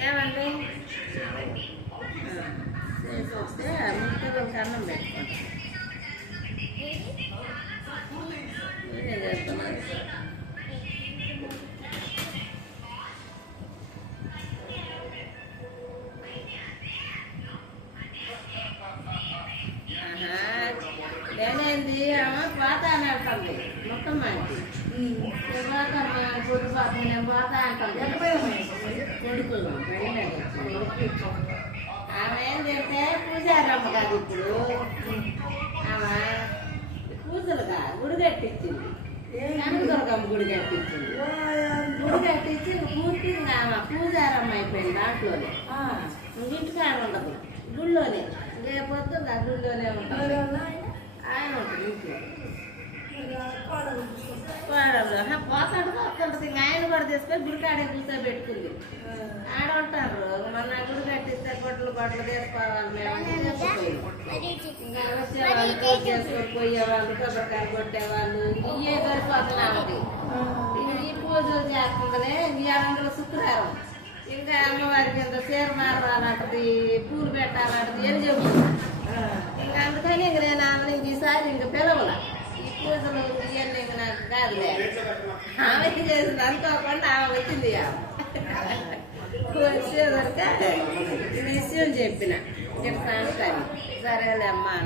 ఏమండి చేసి వస్తే ముక్కలకు అన్నం పెట్టుకోండి. ఏం చేస్తున్నారు? నేనేంది ఆమె పోతా అని అంటుంది మొత్తం అండి పోతామ్మా గుడి పాప నేను పోతా అంటుంది కొడుకులు ఆమె ఏం చెప్తే పూజారమ్మ కాదు ఇప్పుడు ఆమె పూజలుగా గుడి కట్టించింది కనకదుర్గమ్మ గుడి కట్టించింది గుడి కట్టించి పూర్తి ఆమె పూజారమ్మ అయిపోయింది దాంట్లోనే ఇంటికాడ ఉండదు గుళ్ళోనే లేకపోతే ఆ గుళ్ళోనే ఉంటుంది ఆయన ఉంటుంది ఇంట్లో పోతాడు వస్తుంటుంది ఇంకా ఆయన కూడా తీసుకొని గుడికాడే కూర్చోబెట్టుకుంది ఆడ ఉంటారు మొన్న గుడి కట్టిస్తే గొడ్లు తీసుకోవాలి మేము ఇంకా వచ్చేవాళ్ళు పూజ చేసుకొని పోయేవాళ్ళు కొబ్బరికాయలు కొట్టేవాళ్ళు ఇవే సరిపోతున్నామండి ఈ పూజలు చేస్తుందనే ఇవాళ శుక్రవారం ఇంకా అమ్మవారికి ఎంత చీర మారాలంటది పూలు పెట్టాలంటది ఏం చెబుతుంది ఇంకా అందుకని ఇంక నేను ఆమె ఈసారి ఇంక పిలవల ఈ పూజలు ఇవన్నీ ఇంక నాకు కాదులే ఆమె చేసింది అనుకోకుండా ఆమె వచ్చింది వచ్చేదొరక ఈ విషయం చెప్పిన ఇక్కడ సాయంత్రం సరేలే అమ్మా.